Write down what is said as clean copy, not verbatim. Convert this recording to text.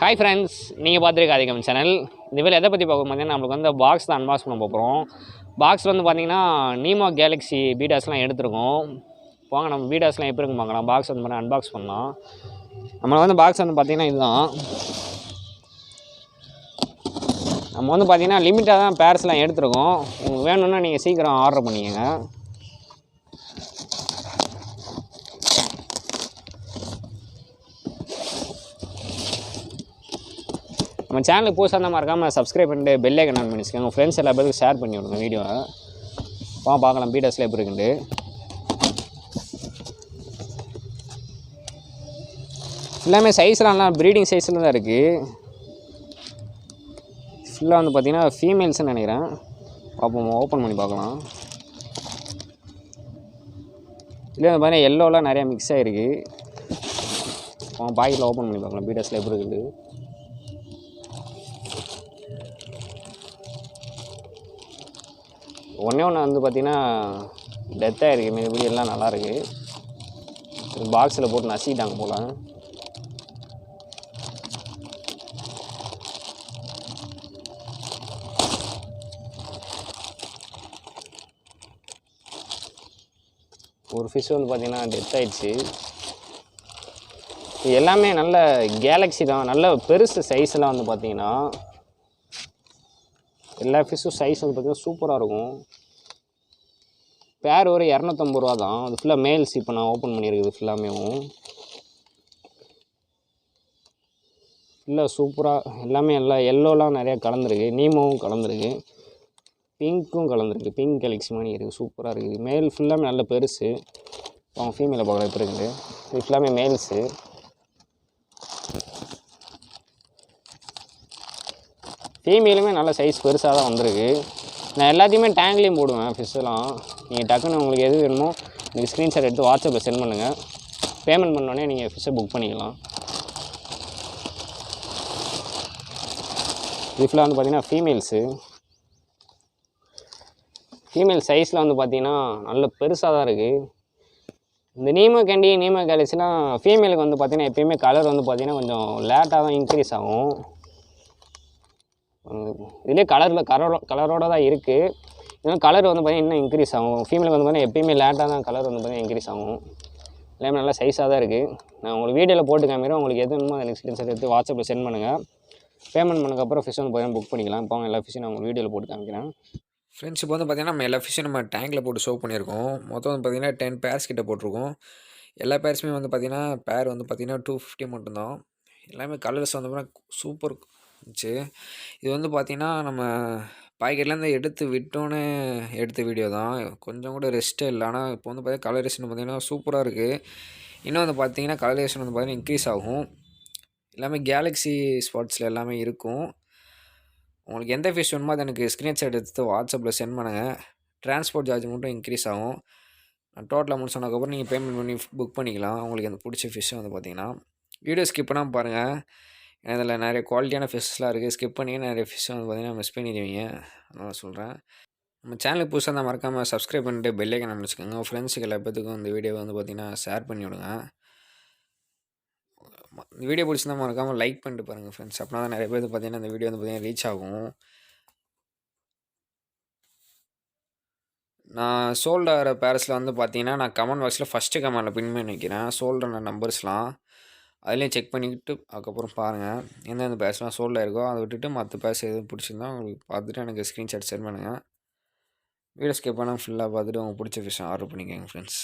Hi friends, நீங்கள் பார்த்துருக்க அதிகம் சேனல். இந்த வேலை எதை பற்றி பார்க்க பார்த்தீங்கன்னா நம்மளுக்கு வந்து பாக்ஸ் தான் அன்பாக்ஸ் பண்ண போகிறோம். பாக்ஸ் வந்து பார்த்திங்கன்னா நீமோ கேலக்ஸி பீடாஸ்லாம் எடுத்துருக்கோம். போங்க நம்ம பீடாஸ்லாம் எப்படி இருக்கு பார்க்கலாம். பாக்ஸ் வந்து பண்ணி அன்பாக்ஸ் பண்ணலாம். நம்ம வந்து பாக்ஸ் வந்து பார்த்திங்கன்னா இதுதான். நம்ம வந்து பார்த்திங்கன்னா லிமிட்டாக தான் பேர்ஸ்லாம் எடுத்துருக்கோம். உங்களுக்கு வேணும்னா நீங்கள் சீக்கிரம் ஆர்டர் பண்ணிக்கங்க. நம்ம சேனலுக்கு புதுசாக இருந்தால் மறக்காமல் சப்ஸ்கிரைப் பண்ணிட்டு பெல் ஐக்கன் ஆன் பண்ணிச்சுக்கோங்க. உங்கள் ஃப்ரெண்ட்ஸ் எல்லா பேருக்கு ஷேர் பண்ணி விடுங்க வீடியோவை. பார்க்கலாம் பீடாஸில் எப்படி இருக்குண்டு. எல்லாமே சைஸ்லாம் ப்ரீடிங் சைஸில் தான் இருக்குது. ஃபுல்லாக வந்து பார்த்திங்கன்னா ஃபீமேல்ஸ்ன்னு நினைக்கிறேன். பார்ப்போம், ஓப்பன் பண்ணி பார்க்கலாம். இல்லை வந்து பார்த்தீங்கன்னா எல்லோலாம் நிறையா மிக்ஸ் ஆகிருக்கு. பாக்கெட்டில் ஓப்பன் பண்ணி பார்க்கலாம் பீடாஸில் எப்படி இருக்குது. ஒன்றே வந்து பார்த்திங்கன்னா டெத்தாக இருக்குது. மீதி எல்லாம் நல்லாயிருக்கு. பாக்ஸில் போட்டு நசிக்கிட்டாங்க போல். ஒரு ஃபிஷ் வந்து பார்த்திங்கன்னா டெத் ஆகிடுச்சு. இது எல்லாமே நல்ல கேலக்ஸி தான். நல்ல பெருசு சைஸ்லாம் வந்து பார்த்திங்கன்னா எல்லா ஃபிஷ்ஷும் சைஸ் வந்து பார்த்திங்கன்னா சூப்பராக இருக்கும். பேர் ஒரு 250 ரூபா தான். அது ஃபுல்லாக மேல்ஸ். இப்போ நான் ஓப்பன் பண்ணியிருக்குது ஃபுல்லாமே ஃபுல்லாக சூப்பராக எல்லாமே எல்லாம் எல்லோலாம் நிறையா கலந்துருக்கு. நீமோவும் கலந்துருக்கு, பிங்க்கும் கலந்துருக்கு. பிங்க் கேலக்ஸி மாதிரி இருக்குது, சூப்பராக இருக்குது. மேல் ஃபுல்லாமே நல்ல பெருசு. அவங்க ஃபீமேலை பார்க்குற இப்போ இருக்குது. இது ஃபுல்லாமே மேல்ஸு. ஃபீமேலுமே நல்ல சைஸ் பெருசாக தான் வந்திருக்கு. நான் எல்லாத்தையுமே டேங்க்லேயும் போடுவேன் ஃபிஷ்ஷெல்லாம். நீங்கள் டக்குன்னு உங்களுக்கு எது வேணுமோ நீங்கள் ஸ்க்ரீன்ஷாட் எடுத்து வாட்ஸ்அப்பில் சென்ட் பண்ணுங்கள். பேமெண்ட் பண்ணோடனே நீங்கள் ஃபிஷ்ஷை புக் பண்ணிக்கலாம். இது ஃபுல்லாக வந்து பார்த்திங்கன்னா ஃபீமேல்ஸு. ஃபீமேல் சைஸில் வந்து பார்த்திங்கன்னா நல்ல பெருசாக தான் இருக்குது. இந்த நீமோ கேண்டி நீமோ கேலக்ஸிலாம் ஃபீமேலுக்கு வந்து பார்த்திங்கன்னா எப்பயுமே கலர் வந்து பார்த்திங்கன்னா கொஞ்சம் லேட்டாக தான் இன்க்ரீஸ் ஆகும். இதுலேயே கலரோடு தான் இருக்குது. இன்னும் கலர் வந்து பார்த்திங்கன்னா இன்னும் இன்க்ரீஸ் ஆகும். ஃபீமேலுக்கு வந்து பார்த்திங்கன்னா எப்பயுமே லேட்டாக தான் கலர் வந்து பார்த்திங்கன்னா இன்க்ரீஸ் ஆகும். எல்லாமே நல்லா சைஸாக தான் இருக்குது. நான் உங்களுக்கு வீடியோவில் போட்டு காமிக்கிறேன். உங்களுக்கு எது வேணுமோ அதை ஸ்க்ரீன்ஷாட் எடுத்து வாட்ஸ்அப்பில் சென்ட் பண்ணுங்கள். பேமெண்ட் பண்ணதுக்கப்புறம் ஃபிஷ் வந்து பார்த்திங்கன்னா புக் பண்ணிக்கலாம். இப்போ எல்லா ஃபிஷ்ஷும் நான் உங்களுக்கு வீடியோவில் போட்டு காமிக்கிறேன். ஃப்ரெண்ட்ஸ், இப்போ வந்து பார்த்திங்கன்னா நம்ம எல்லா ஃபிஷ்ஷும் நம்ம டேங்கில் போட்டு ஷோ பண்ணியிருக்கோம். மொத்தம் வந்து பார்த்திங்கன்னா 10 பேர்ஸ் கிட்ட போட்டிருக்கோம். எல்லா பேர்ஸுமே வந்து பார்த்திங்கன்னா பேர் வந்து பார்த்திங்கன்னா 250 மட்டும்தான். எல்லாமே கலர்ஸ் வந்து பார்த்திங்கன்னா சூப்பர் இருந்துச்சு. இது வந்து பார்த்திங்கன்னா நம்ம பாக்கெட்லேருந்து எடுத்து விட்டோன்னே எடுத்த வீடியோ தான். கொஞ்சம் கூட ரெஸ்ட்டே இல்லை. ஆனால் இப்போ வந்து பார்த்திங்கன்னா கலரேஷன் பார்த்திங்கன்னா சூப்பராக இருக்குது. இன்னும் வந்து பார்த்திங்கன்னா கலரேஷன் வந்து பார்த்திங்கன்னா இன்க்ரீஸ் ஆகும். எல்லாமே கேலக்ஸி ஸ்பாட்ஸில் எல்லாமே இருக்கும். உங்களுக்கு எந்த ஃபிஷ் வேணுமோ அதை எனக்கு ஸ்க்ரீன்ஷாட் எடுத்து வாட்ஸ்அப்பில் சென்ட் பண்ணுங்கள். ட்ரான்ஸ்போர்ட் சார்ஜ் மட்டும் இன்க்ரீஸ் ஆகும். டோட்டல் அமௌண்ட் சொன்னதுக்கப்புறம் நீங்கள் பேமெண்ட் பண்ணி புக் பண்ணிக்கலாம். உங்களுக்கு அந்த பிடிச்ச ஃபிஷ்ஷை வந்து பார்த்திங்கன்னா வீடியோ ஸ்கிப் பண்ணாமல் பாருங்கள். ஏன்னா இதில் நிறைய குவாலிட்டியான ஃபிஷ்லாம் இருக்குது. ஸ்கிப் பண்ணி நிறைய ஃபிஷ்ஷை வந்து பார்த்திங்கன்னா மிஸ் பண்ணிடுவீங்க. அதனால் சொல்கிறேன். நம்ம சேனலுக்கு புதுசாக இருந்தால் மறக்காமல் சப்ஸ்கிரைப் பண்ணிட்டு பெல் ஐக்கன் அமைச்சுக்கோங்க. உங்கள் ஃப்ரெண்ட்ஸுக்கு எல்லா பேத்துக்கும் இந்த வீடியோ வந்து பார்த்திங்கன்னா ஷேர் பண்ணி விடுங்க. இந்த வீடியோ பிடிச்சிருந்தா மறக்காமல் லைக் பண்ணிட்டு பாருங்கள் ஃப்ரெண்ட்ஸ். அப்படின்னா தான் நிறைய பேர் பார்த்திங்கன்னா இந்த வீடியோ வந்து பார்த்திங்கன்னா ரீச் ஆகும். நான் சோல்ட் ஆகிற பேரஸில் வந்து பார்த்திங்கன்னா நான் கமெண்ட் பாக்ஸில் ஃபஸ்ட்டு கமெண்டில் பின் பண்ணி வைக்கிறேன் சோல்டான நம்பர்ஸ்லாம். அதுலேயும் செக் பண்ணிக்கிட்டு அதுக்கப்புறம் பாருங்கள் எந்தெந்த பேர்ஸ்லாம் சோல்டாக இருக்கோ அதை விட்டுட்டு மற்ற பேர்ஸ் எதுவும் பிடிச்சிருந்தா உங்களுக்கு பார்த்துட்டு எனக்கு ஸ்க்ரீன்ஷாட் சென்ட் பண்ணுங்கள். வீடியோ ஸ்கிப் பண்ணால் ஃபுல்லாக பார்த்துட்டு உங்களுக்கு பிடிச்ச ஃபிஷ் ஆர்டர் பண்ணிக்கோங்க ஃப்ரெண்ட்ஸ்.